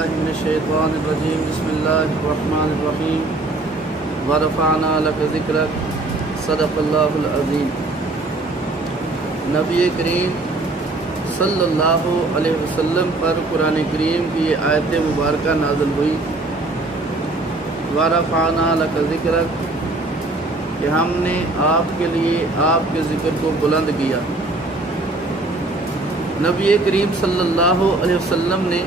باللہ من الشیطان الرجیم بسم اللہ الرحمن الرحیم ورفعنا لک ذکرک صدق اللہ العظیم۔ نبی کریم صلی اللہ علیہ وسلم پر قرآن کریم کی یہ آیت مبارکہ نازل ہوئی، ورفعنا لک ذکرک، کہ ہم نے آپ کے لیے آپ کے ذکر کو بلند کیا۔ نبی کریم صلی اللہ علیہ وسلم نے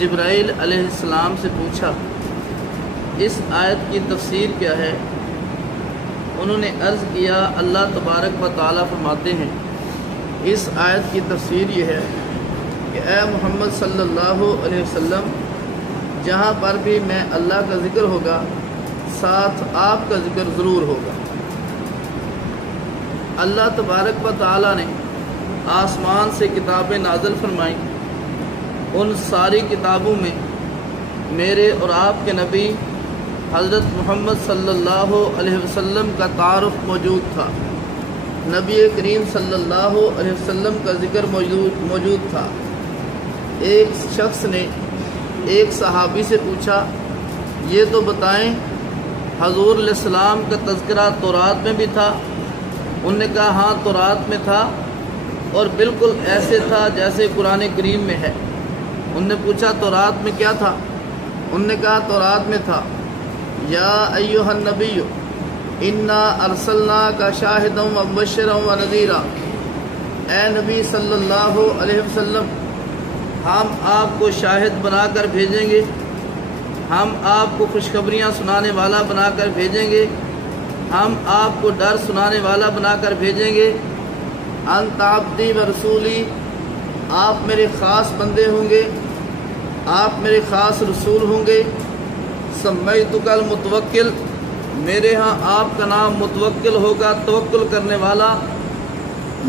جبرائیل علیہ السلام سے پوچھا اس آیت کی تفسیر کیا ہے؟ انہوں نے عرض کیا اللہ تبارک و تعالیٰ فرماتے ہیں اس آیت کی تفسیر یہ ہے کہ اے محمد صلی اللہ علیہ وسلم، جہاں پر بھی میں اللہ کا ذکر ہوگا ساتھ آپ کا ذکر ضرور ہوگا۔ اللہ تبارک و تعالیٰ نے آسمان سے کتابیں نازل فرمائیں، ان ساری کتابوں میں میرے اور آپ کے نبی حضرت محمد صلی اللہ علیہ وسلم کا تعارف موجود تھا، نبی کریم صلی اللہ علیہ وسلم کا ذکر موجود تھا۔ ایک شخص نے ایک صحابی سے پوچھا یہ تو بتائیں حضور علیہ السلام کا تذکرہ تورات میں بھی تھا؟ انہوں نے کہا ہاں تورات میں تھا، اور بالکل ایسے تھا جیسے قرآن کریم میں ہے۔ انہوں نے پوچھا تورات میں کیا تھا؟ انہوں نے کہا تورات میں تھا یا ایھا النبی انا ارسلناک شاہدا ومبشرا ونذیرا، اے نبی صلی اللہ علیہ وسلم، ہم آپ کو شاہد بنا کر بھیجیں گے، ہم آپ کو خوشخبریاں سنانے والا بنا کر بھیجیں گے، ہم آپ کو ڈر سنانے والا بنا کر بھیجیں گے۔ انت عبدی و رسولی، آپ میرے خاص بندے ہوں گے، آپ میرے خاص رسول ہوں گے۔ سمیتک المتوکل، میرے ہاں آپ کا نام متوکل ہوگا، توکل کرنے والا۔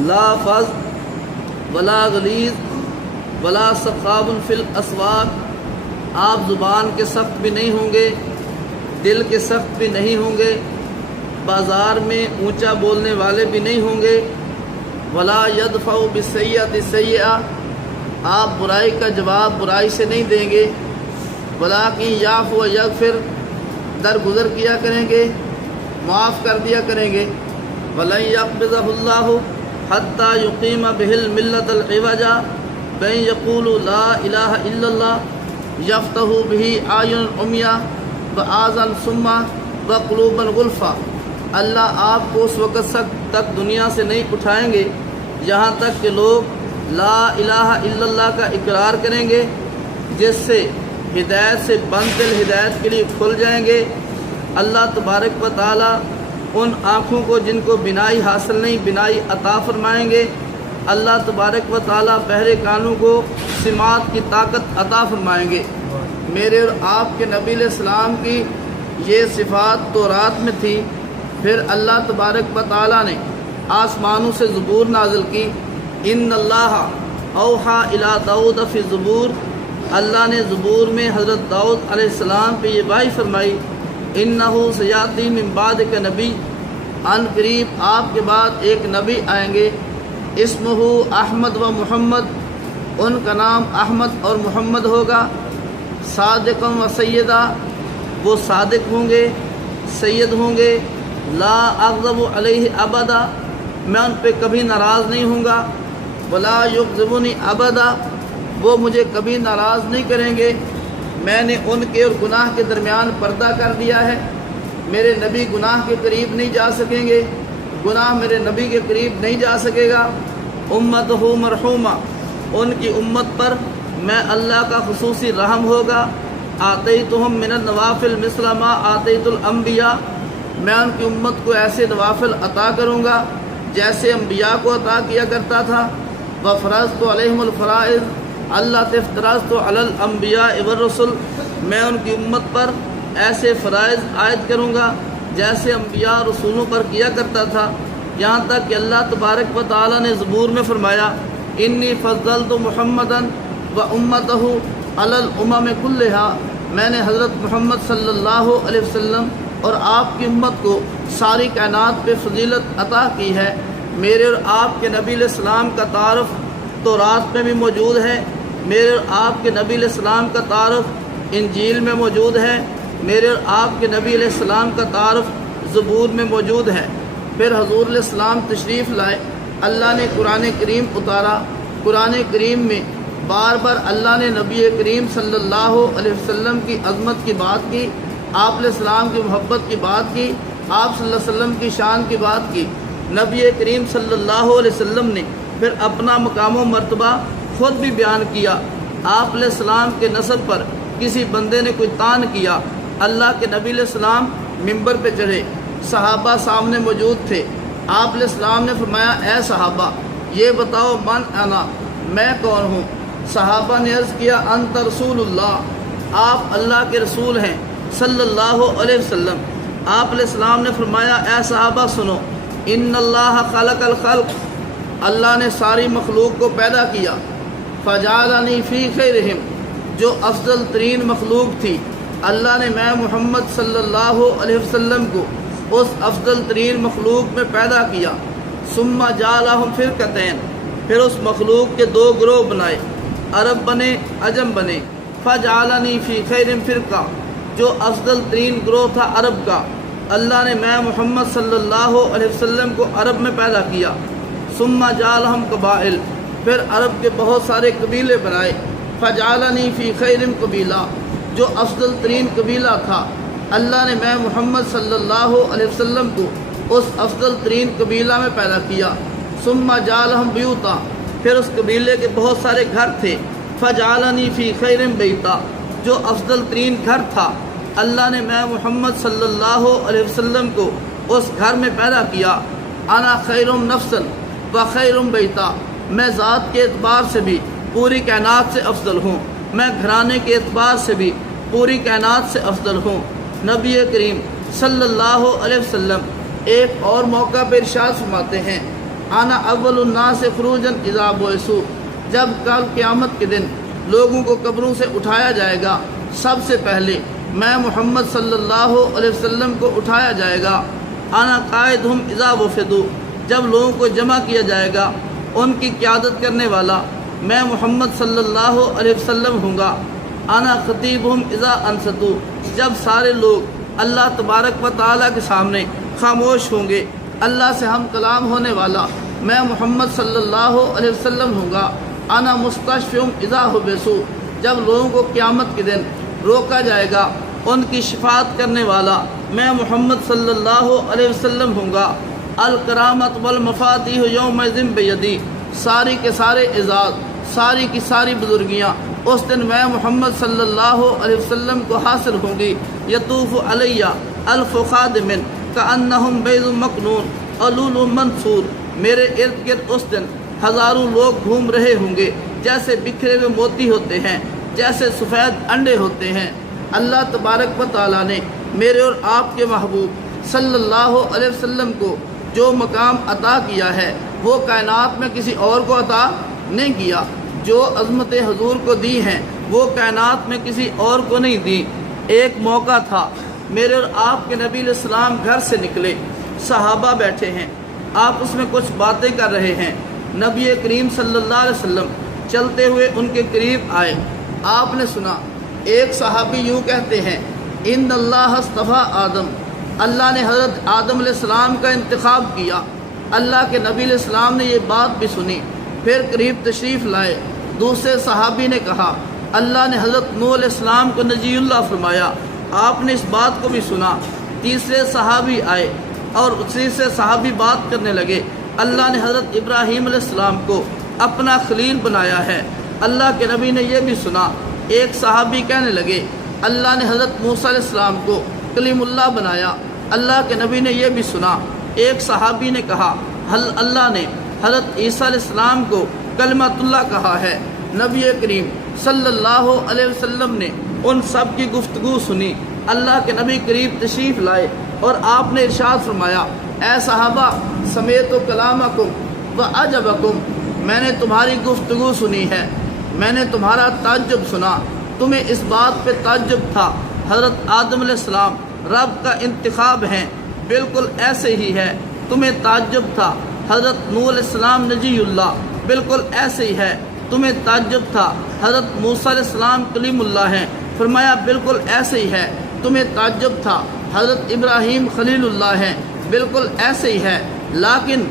لا فظ ولا غلیظ ولا سخاب فی الاسواق، آپ زبان کے سخت بھی نہیں ہوں گے، دل کے سخت بھی نہیں ہوں گے، بازار میں اونچا بولنے والے بھی نہیں ہوں گے۔ ولا یدفع بالسیئۃ السیئۃ، آپ برائی کا جواب برائی سے نہیں دیں گے، ولکن یعفو ویغفر، درگزر کیا کریں گے، معاف کر دیا کریں گے۔ ولن یقبضہ اللہ حتی یقیم بہ الملۃ العوجا بین یقول لا الہ الا اللہ یفتح بہ اعین عمیہ وآذان صما وقلوبا غلفا، اللہ آپ کو اس وقت تک دنیا سے نہیں اٹھائیں گے یہاں تک کہ لوگ لا الہ الا اللہ کا اقرار کریں گے، جس سے ہدایت سے بند دل ہدایت کے لیے کھل جائیں گے۔ اللہ تبارک و تعالیٰ ان آنکھوں کو جن کو بینائی حاصل نہیں بینائی عطا فرمائیں گے۔ اللہ تبارک و تعالیٰ بہرے کانوں کو سماعت کی طاقت عطا فرمائیں گے۔ میرے اور آپ کے نبی علیہ السلام کی یہ صفات تورات میں تھی۔ پھر اللہ تبارک و تعالیٰ نے آسمانوں سے زبور نازل کی۔ ان اللہ اوحی الی داؤد فی الزبور، اللہ نے زبور میں حضرت داؤد علیہ السلام پہ یہ وحی فرمائی، انہ سیاتی من بعدک نبی، ان قریب آپ کے بعد ایک نبی آئیں گے، اسمہ احمد و محمد، ان کا نام احمد اور محمد ہوگا، صادقا و سیدہ، وہ صادق ہوں گے، سید ہوں گے، لا اغضب علیہ ابدا، میں ان پہ کبھی ناراض نہیں ہوں گا، ولا یغضبنی ابدا، وہ مجھے کبھی ناراض نہیں کریں گے۔ میں نے ان کے اور گناہ کے درمیان پردہ کر دیا ہے، میرے نبی گناہ کے قریب نہیں جا سکیں گے، گناہ میرے نبی کے قریب نہیں جا سکے گا۔ امتہ مرحومہ، ان کی امت پر میں اللہ کا خصوصی رحم ہوگا۔ آتیتہم من النوافل مثل ما آتیت الانبیاء، میں ان کی امت کو ایسے نوافل عطا کروں گا جیسے انبیاء کو عطا کیا کرتا تھا۔ وفرضت علیہم الفرائض اللہ افترضت علی الانبیاء والرسل، میں ان کی امت پر ایسے فرائض عائد کروں گا جیسے انبیاء رسولوں پر کیا کرتا تھا، یہاں تک کہ اللہ تبارک و تعالیٰ نے زبور میں فرمایا انی فضلت محمدا و امتہ علی الامم کلہا، میں نے حضرت محمد صلی اللہ علیہ وسلم اور آپ کی امت کو ساری کائنات پہ فضیلت عطا کی ہے۔ میرے اور آپ کے نبی علیہ السلام کا تعارف تورات میں بھی موجود ہے، میرے اور آپ کے نبی علیہ السلام کا تعارف انجیل میں موجود ہے، میرے اور آپ کے نبی علیہ السلام کا تعارف زبور میں موجود ہے۔ پھر حضور علیہ السلام تشریف لائے، اللہ نے قرآن کریم اتارا۔ قرآن کریم میں بار بار اللہ نے نبی کریم صلی اللہ علیہ وسلم کی عظمت کی بات کی، آپ علیہ السلام کی محبت کی بات کی، آپ صلی اللہ علیہ وسلم کی شان کی بات کی۔ نبی کریم صلی اللہ علیہ وسلم نے پھر اپنا مقام و مرتبہ خود بھی بیان کیا۔ آپ علیہ السلام کے نسب پر کسی بندے نے کوئی طعن کیا، اللہ کے نبی علیہ السلام ممبر پہ چڑھے، صحابہ سامنے موجود تھے۔ آپ علیہ السلام نے فرمایا، اے صحابہ یہ بتاؤ من انا، میں کون ہوں؟ صحابہ نے عرض کیا، انت رسول اللہ، آپ اللہ کے رسول ہیں صلی اللہ علیہ وسلم۔ آپ علیہ السلام نے فرمایا، اے صحابہ سنو، ان اللہ خلق الخلق، اللہ نے ساری مخلوق کو پیدا کیا، فجعلنی فی خیرہم، جو افضل ترین مخلوق تھی، اللہ نے میں محمد صلی اللہ علیہ وسلم کو اس افضل ترین مخلوق میں پیدا کیا۔ ثم جعلہم فرقتین، پھر اس مخلوق کے دو گروہ بنائے، عرب بنے عجم بنے۔ فجعلنی فی خیر فرقہ، جو افضل ترین گروہ تھا عرب کا، اللہ نے میں محمد صلی اللہ علیہ وسلم کو عرب میں پیدا کیا۔ ثم جعلہم قبائل، پھر عرب کے بہت سارے قبیلے بنائے۔ فجعلنی فی خیر قبیلہ، جو افضل ترین قبیلہ تھا، اللہ نے میں محمد صلی اللہ علیہ وسلم کو اس افضل ترین قبیلہ میں پیدا کیا۔ ثم جعلہم بیوتا، پھر اس قبیلے کے بہت سارے گھر تھے۔ فجعلنی فی خیر بیتا، جو افضل ترین گھر تھا، اللہ نے میں محمد صلی اللہ علیہ وسلم کو اس گھر میں پیدا کیا۔ انا خیر نفسا و خیر بیتا، میں ذات کے اعتبار سے بھی پوری کائنات سے افضل ہوں، میں گھرانے کے اعتبار سے بھی پوری کائنات سے افضل ہوں۔ نبی کریم صلی اللہ علیہ وسلم ایک اور موقع پر ارشاد فرماتے ہیں، انا اول الناس خروجا اذا بعثوا، جب کل قیامت کے دن لوگوں کو قبروں سے اٹھایا جائے گا، سب سے پہلے میں محمد صلی اللہ علیہ وسلم کو اٹھایا جائے گا۔ انا قائدہم اذا وفدوا، جب لوگوں کو جمع کیا جائے گا، ان کی قیادت کرنے والا میں محمد صلی اللہ علیہ وسلم ہوں گا۔ انا خطیبہم اذا انصتوا، جب سارے لوگ اللہ تبارک و تعالیٰ کے سامنے خاموش ہوں گے، اللہ سے ہم کلام ہونے والا میں محمد صلی اللہ علیہ وسلم ہوں گا۔ انا مستشفیہم اذا حبسوا، جب لوگوں کو قیامت کے دن روکا جائے گا، ان کی شفاعت کرنے والا میں محمد صلی اللہ علیہ وسلم ہوں گا۔ الکرامت والمفاتیح یومئذ بیدی، ساری کے سارے اعزاز، ساری کی ساری بزرگیاں اس دن میں محمد صلی اللہ علیہ وسلم کو حاصل ہوں گی۔ یطوف علیہ الف خادم کأنہم بیض مکنون علول منصور، میرے ارد گرد اس دن ہزاروں لوگ گھوم رہے ہوں گے، جیسے بکھرے ہوئے موتی ہوتے ہیں، جیسے سفید انڈے ہوتے ہیں۔ اللہ تبارک و تعالیٰ نے میرے اور آپ کے محبوب صلی اللہ علیہ وسلم کو جو مقام عطا کیا ہے، وہ کائنات میں کسی اور کو عطا نہیں کیا۔ جو عظمت حضور کو دی ہیں، وہ کائنات میں کسی اور کو نہیں دی۔ ایک موقع تھا، میرے اور آپ کے نبی علیہ السلام گھر سے نکلے، صحابہ بیٹھے ہیں، آپس میں کچھ باتیں کر رہے ہیں۔ نبی کریم صلی اللہ علیہ وسلم چلتے ہوئے ان کے قریب آئے، آپ نے سنا ایک صحابی یوں کہتے ہیں، ان اللہ اصطفیٰ آدم، اللہ نے حضرت آدم علیہ السلام کا انتخاب کیا۔ اللہ کے نبی علیہ السلام نے یہ بات بھی سنی، پھر قریب تشریف لائے۔ دوسرے صحابی نے کہا، اللہ نے حضرت نوح علیہ السلام کو نجی اللہ فرمایا، آپ نے اس بات کو بھی سنا۔ تیسرے صحابی آئے اور تیسرے صحابی بات کرنے لگے، اللہ نے حضرت ابراہیم علیہ السلام کو اپنا خلیل بنایا ہے، اللہ کے نبی نے یہ بھی سنا۔ ایک صحابی کہنے لگے، اللہ نے حضرت موسیٰ علیہ السلام کو کلیم اللہ بنایا، اللہ کے نبی نے یہ بھی سنا۔ ایک صحابی نے کہا، اللہ نے حضرت عیسیٰ علیہ السلام کو کلمۃ اللہ کہا ہے۔ نبی کریم صلی اللہ علیہ وسلم نے ان سب کی گفتگو سنی۔ اللہ کے نبی قریب تشریف لائے اور آپ نے ارشاد فرمایا، اے صحابہ سمیت کلامکم و عجبکم، میں نے تمہاری گفتگو سنی ہے، میں نے تمہارا تعجب سنا۔ تمہیں اس بات پہ تعجب تھا حضرت آدم علیہ السلام رب کا انتخاب ہیں، بالکل ایسے ہی ہے۔ تمہیں تعجب تھا حضرت نوح علیہ السلام نجی اللہ، بالکل ایسے ہی ہے۔ تمہیں تعجب تھا حضرت موسیٰ علیہ السلام کلیم اللہ ہیں، فرمایا بالکل ایسے ہی ہے۔ تمہیں تعجب تھا حضرت ابراہیم خلیل اللہ ہیں، بالکل ایسے ہی ہے۔ لیکن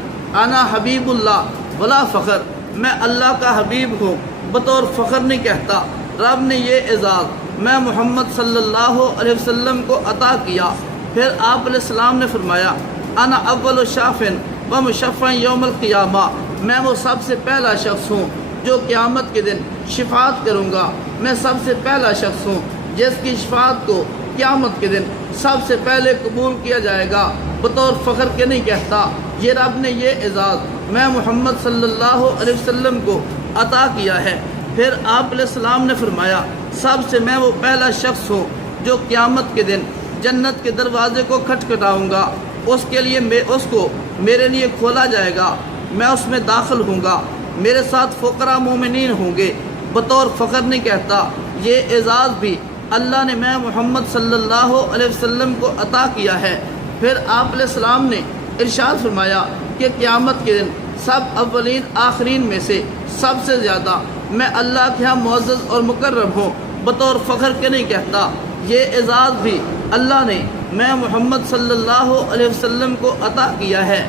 انا حبیب اللہ ولا فخر، میں اللہ کا حبیب ہوں، بطور فخر نہیں کہتا۔ رب نے یہ اعزاز میں محمد صلی اللہ علیہ وسلم کو عطا کیا۔ پھر آپ علیہ السلام نے فرمایا انا اول شافن و مشفع یوم القیامہ، میں وہ سب سے پہلا شخص ہوں جو قیامت کے دن شفاعت کروں گا۔ میں سب سے پہلا شخص ہوں جس کی شفاعت کو قیامت کے دن سب سے پہلے قبول کیا جائے گا، بطور فخر کے نہیں کہتا۔ یہ رب نے یہ اعزاز میں محمد صلی اللہ علیہ وسلم کو عطا کیا ہے۔ پھر آپ علیہ السلام نے فرمایا سب سے میں وہ پہلا شخص ہوں جو قیامت کے دن جنت کے دروازے کو کھٹکھٹاؤں گا، اس کے لیے اس کو میرے لیے کھولا جائے گا، میں اس میں داخل ہوں گا، میرے ساتھ فقراء مومنین ہوں گے، بطور فخر نہیں کہتا۔ یہ اعزاز بھی اللہ نے میں محمد صلی اللہ علیہ وسلم کو عطا کیا ہے۔ پھر آپ علیہ السلام نے ارشاد فرمایا کہ قیامت کے دن سب اولین آخرین میں سے سب سے زیادہ میں اللہ کے ہاں معزز اور مکرم ہوں، بطور فخر کے نہیں کہتا۔ یہ اعزاز بھی اللہ نے میں محمد صلی اللہ علیہ وسلم کو عطا کیا ہے۔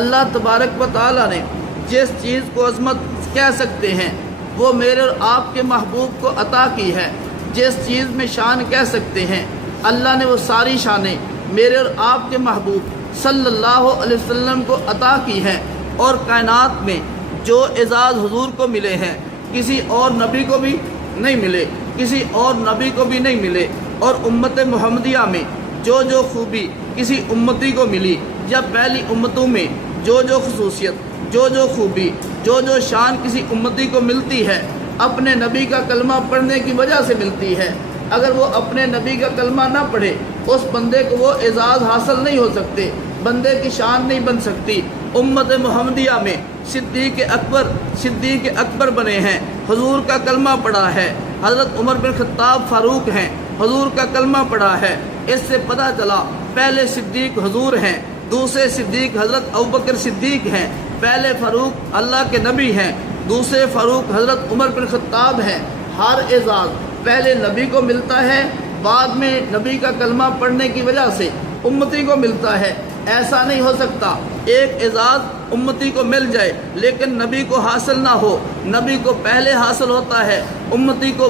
اللہ تبارک و تعالیٰ نے جس چیز کو عظمت کہہ سکتے ہیں وہ میرے اور آپ کے محبوب کو عطا کی ہے۔ جس چیز میں شان کہہ سکتے ہیں اللہ نے وہ ساری شانیں میرے اور آپ کے محبوب صلی اللہ علیہ وسلم کو عطا کی ہیں۔ اور کائنات میں جو اعزاز حضور کو ملے ہیں کسی اور نبی کو بھی نہیں ملے، کسی اور نبی کو بھی نہیں ملے۔ اور امت محمدیہ میں جو خوبی کسی امتی کو ملی یا پہلی امتوں میں جو خصوصیت جو خوبی جو شان کسی امتی کو ملتی ہے اپنے نبی کا کلمہ پڑھنے کی وجہ سے ملتی ہے۔ اگر وہ اپنے نبی کا کلمہ نہ پڑھے اس بندے کو وہ اعزاز حاصل نہیں ہو سکتے، بندے کی شان نہیں بن سکتی۔ امت محمدیہ میں صدیق اکبر بنے ہیں، حضور کا کلمہ پڑھا ہے، حضرت عمر بن خطاب فاروق ہیں، حضور کا کلمہ پڑھا ہے۔ اس سے پتہ چلا پہلے صدیق حضور ہیں، دوسرے صدیق حضرت ابوبکر صدیق ہیں، پہلے فاروق اللہ کے نبی ہیں، دوسرے فاروق حضرت عمر بن خطاب ہیں۔ ہر اعزاز پہلے نبی کو ملتا ہے، بعد میں نبی کا کلمہ پڑھنے کی وجہ سے امتی کو ملتا ہے۔ ایسا نہیں ہو سکتا ایک اعزاز امتی کو مل جائے لیکن نبی کو حاصل نہ ہو۔ نبی کو پہلے حاصل ہوتا ہے، امتی کو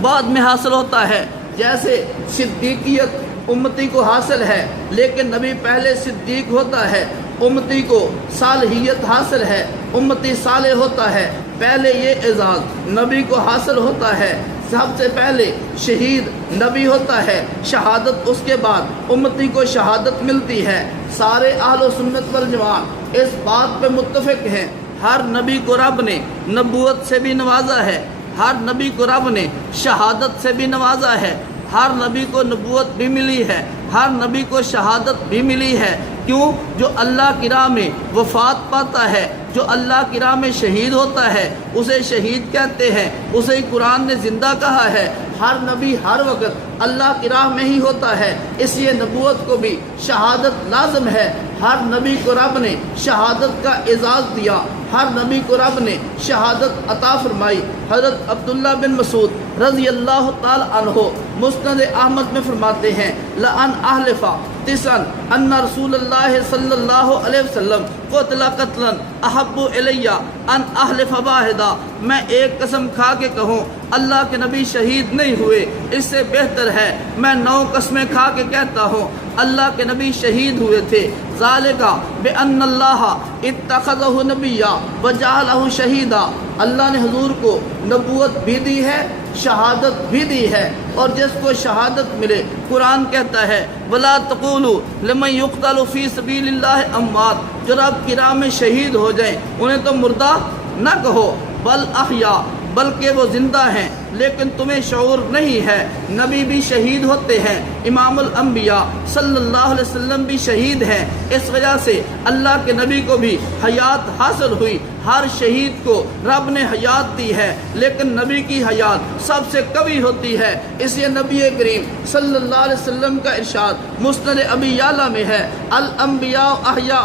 بعد میں حاصل ہوتا ہے۔ جیسے صدیقیت امتی کو حاصل ہے لیکن نبی پہلے صدیق ہوتا ہے، امتی کو صالحیت حاصل ہے، امتی صالح ہوتا ہے۔ پہلے یہ اعزاز نبی کو حاصل ہوتا ہے، سب سے پہلے شہید نبی ہوتا ہے، شہادت اس کے بعد امتی کو شہادت ملتی ہے۔ سارے اہل و سنت والجماعت اس بات پہ متفق ہیں ہر نبی کو رب نے نبوت سے بھی نوازا ہے، ہر نبی کو رب نے شہادت سے بھی نوازا ہے، ہر نبی کو نبوت بھی ملی ہے، ہر نبی کو شہادت بھی ملی ہے۔ کیوں؟ جو اللہ کی راہ میں وفات پاتا ہے، جو اللہ کی راہ میں شہید ہوتا ہے اسے شہید کہتے ہیں، اسے قرآن نے زندہ کہا ہے۔ ہر نبی ہر وقت اللہ کی راہ میں ہی ہوتا ہے، اس لیے نبوت کو بھی شہادت لازم ہے۔ ہر نبی کو رب نے شہادت کا اعزاز دیا، ہر نبی کو رب نے شہادت عطا فرمائی۔ حضرت عبداللہ بن مسعود رضی اللہ تعالی عنہ مسند احمد میں فرماتے ہیں لَأَنْ أَحْلِفَ تِسْعًا أَنَّ رسول اللہ صلی اللہ علیہ وسلم قتل قتلا احب الیہ ان احلف واحدہ، میں ایک قسم کھا کے کہوں اللہ کے نبی شہید نہیں ہوئے، اس سے بہتر ہے میں 9 قسمیں کھا کے کہتا ہوں اللہ کے نبی شہید ہوئے تھے۔ ذالک بأن اللہ اتخذہ نبیا وجعلہ شہیدا، اللہ نے حضور کو نبوت بھی دی ہے، شہادت بھی دی ہے، اور جس کو شہادت ملے قرآن کہتا ہے وَلَا تَقُولُوا لِمَنْ يُقْتَلُ فِي سَبِيلِ اللَّهِ أَمْوَاتٌ، جو رب کی راہ میں شہید ہو جائیں انہیں تو مردہ نہ کہو، بل احیا، بلکہ وہ زندہ ہیں لیکن تمہیں شعور نہیں ہے۔ نبی بھی شہید ہوتے ہیں، امام الانبیاء صلی اللہ علیہ وسلم بھی شہید ہیں، اس وجہ سے اللہ کے نبی کو بھی حیات حاصل ہوئی۔ ہر شہید کو رب نے حیات دی ہے لیکن نبی کی حیات سب سے قوی ہوتی ہے، اس لیے نبی کریم صلی اللہ علیہ وسلم کا ارشاد مسند ابی یعلا میں ہے الانبیاء احیاء